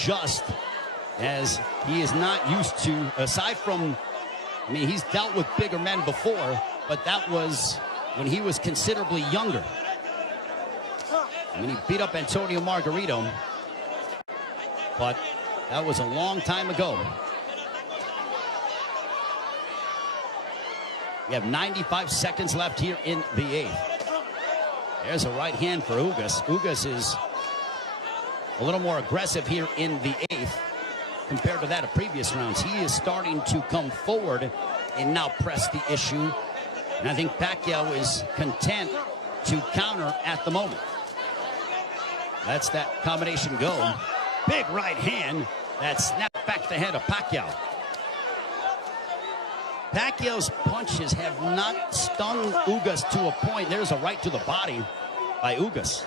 adjust, as he is not used to, aside from, I mean, he's dealt with bigger men before, but that was when he was considerably younger. I mean, he beat up Antonio Margarito, but that was a long time ago. We have 95 seconds left here in the 8th. There's a right hand for Ugas. Ugas is a little more aggressive here in the 8th compared to that of previous rounds. He is starting to come forward and now press the issue. And I think Pacquiao is content to counter at the moment. That's that combination go. Big right hand that snapped back the head of Pacquiao. Pacquiao's punches have not stung Ugas to a point. There's a right to the body by Ugas.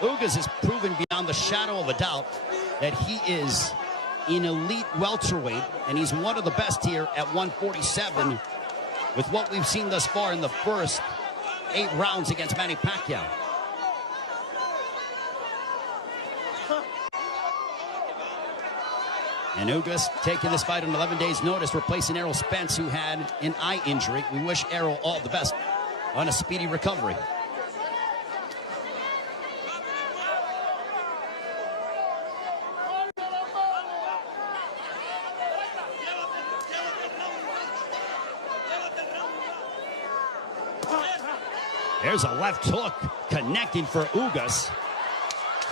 Ugas has proven beyond the shadow of a doubt that he is an elite welterweight, and he's one of the best here at 147 with what we've seen thus far in the first 8 rounds against Manny Pacquiao. And Ugas taking this fight on 11 days' notice, replacing Errol Spence, who had an eye injury. We wish Errol all the best on a speedy recovery. There's a left hook connecting for Ugas.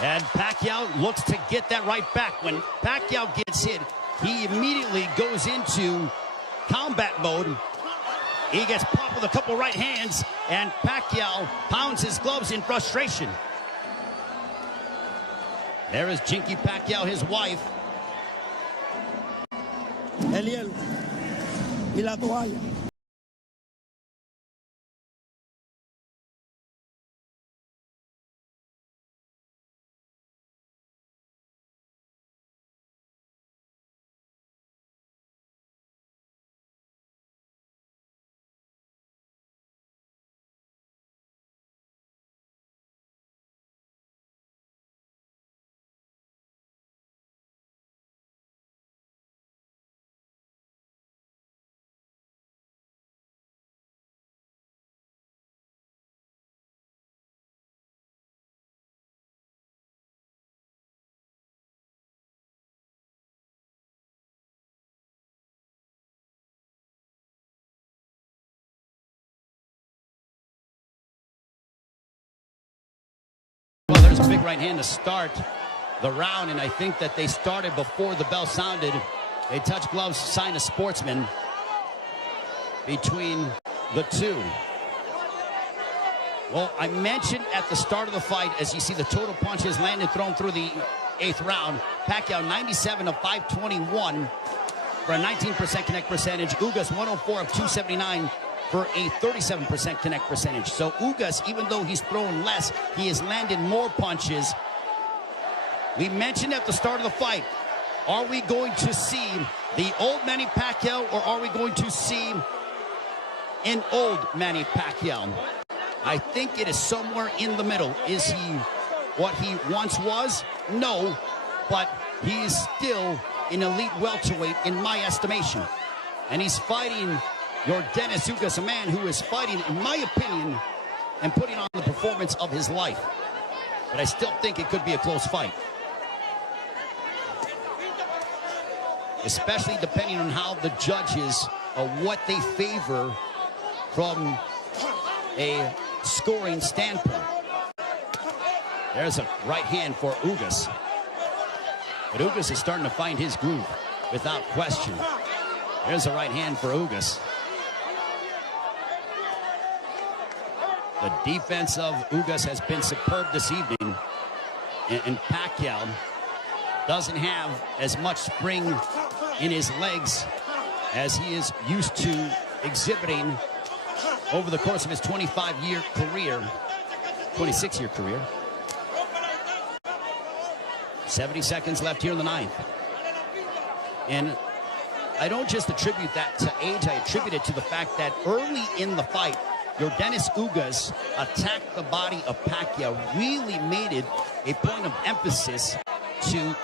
And Pacquiao looks to get that right back. When Pacquiao gets hit, he immediately goes into combat mode. He gets popped with a couple right hands, and Pacquiao pounds his gloves in frustration. There is Jinky Pacquiao, his wife. El hielo y la toalla. Well, there's a big right hand to start the round, and I think that they started before the bell sounded. They touch gloves, sign of sportsman between the two. Well, I mentioned at the start of the fight, as you see the total punches landed, thrown through the 8th round, Pacquiao 97 of 521 for a 19% connect percentage. Ugas 104 of 279 for a 37% connect percentage. So Ugas, even though he's thrown less, he has landed more punches. We mentioned at the start of the fight, are we going to see the old Manny Pacquiao, or are we going to see an old Manny Pacquiao? I think it is somewhere in the middle. Is he what he once was? No, but he's still an elite welterweight in my estimation. And he's fighting Yordenis Ugas, a man who is fighting, in my opinion, and putting on the performance of his life. But I still think it could be a close fight, especially depending on how the judges, what they favor from a scoring standpoint. There's a right hand for Ugas. But Ugas is starting to find his groove, without question. There's a right hand for Ugas. The defense of Ugas has been superb this evening. And Pacquiao doesn't have as much spring in his legs as he is used to exhibiting over the course of his 25-year career, 26-year career. 70 seconds left here in the 9th. And I don't just attribute that to age. I attribute it to the fact that early in the fight, Yordenis Ugas attacked the body of Pacquiao, really made it a point of emphasis to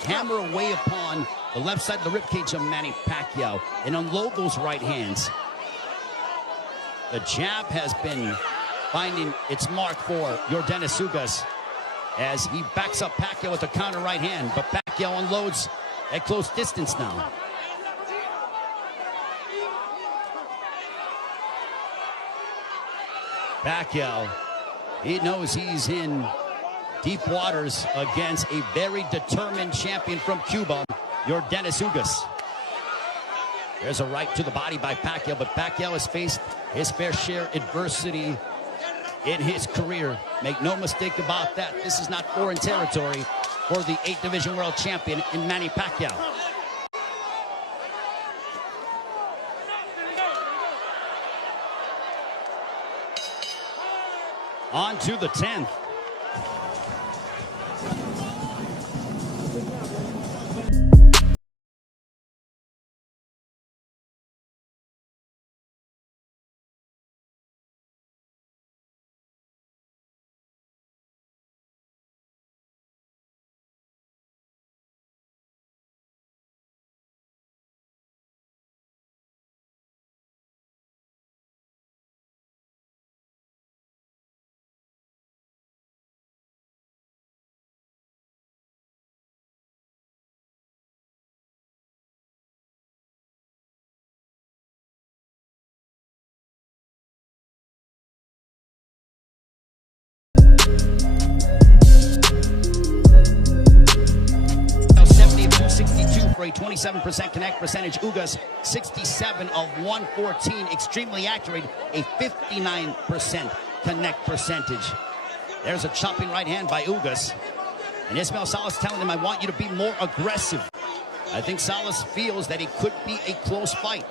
hammer away upon the left side of the ribcage of Manny Pacquiao and unload those right hands. The jab has been finding its mark for Yordenis Ugas as he backs up Pacquiao with a counter right hand, but Pacquiao unloads at close distance now. Pacquiao, he knows he's in deep waters against a very determined champion from Cuba, Yordenis Ugas. There's a right to the body by Pacquiao, but Pacquiao has faced his fair share adversity in his career. Make no mistake about that. This is not foreign territory for the 8th Division World Champion in Manny Pacquiao. On to the 10th. For a 27% connect percentage. Ugas 67 of 114, extremely accurate, a 59% connect percentage. There's a chopping right hand by Ugas, and Ismael Salas telling him, I want you to be more aggressive. I think Salas feels that it could be a close fight.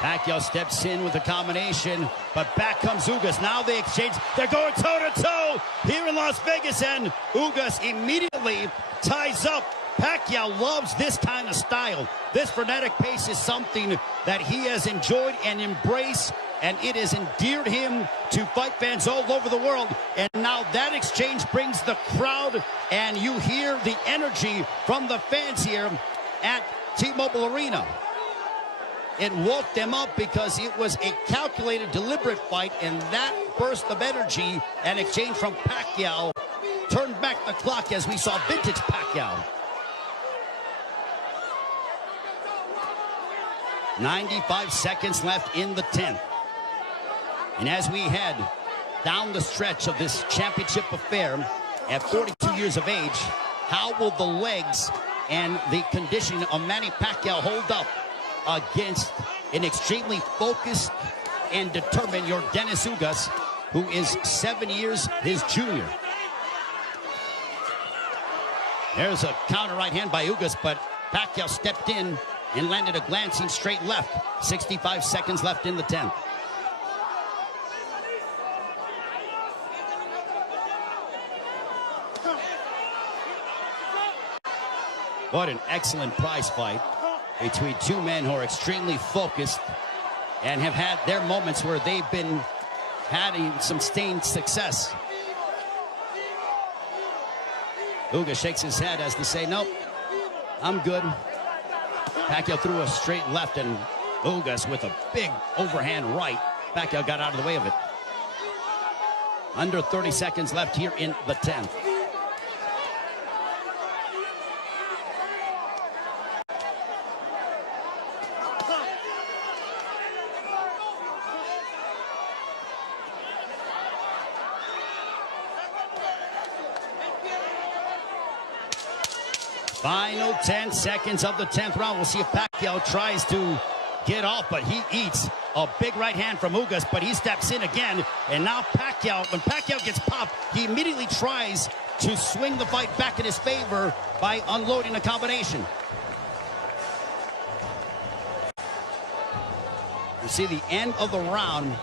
Pacquiao steps in with a combination, but back comes Ugas. Now they exchange. They're going toe-to-toe here in Las Vegas, and Ugas immediately ties up. Pacquiao loves this kind of style. This frenetic pace is something that he has enjoyed and embraced, and it has endeared him to fight fans all over the world. And now that exchange brings the crowd, and you hear the energy from the fans here at T-Mobile Arena. It woke them up because it was a calculated, deliberate fight, and that burst of energy and exchange from Pacquiao turned back the clock as we saw vintage Pacquiao. 95 seconds left in the 10th. And as we head down the stretch of this championship affair at 42 years of age, how will the legs and the conditioning of Manny Pacquiao hold up against an extremely focused and determined Yordenis Ugas, who is 7 years his junior? There's a counter right hand by Ugas, but Pacquiao stepped in and landed a glancing straight left. 65 seconds left in the 10th. What an excellent prize fight between two men who are extremely focused and have had their moments where they've been having some sustained success. Ugas shakes his head as to say, nope, I'm good. Pacquiao threw a straight left, and Ugas with a big overhand right. Pacquiao got out of the way of it. Under 30 seconds left here in the 10th. Final 10 seconds of the 10th round. We'll see if Pacquiao tries to get off, but he eats a big right hand from Ugas, but he steps in again. And now Pacquiao, when Pacquiao gets popped, he immediately tries to swing the fight back in his favor by unloading a combination. You see the end of the round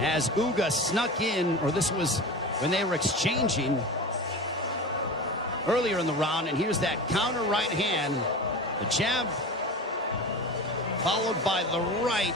as Ugas snuck in, or this was when they were exchanging. earlier in the round. And here's that counter right hand. The jab followed by the right.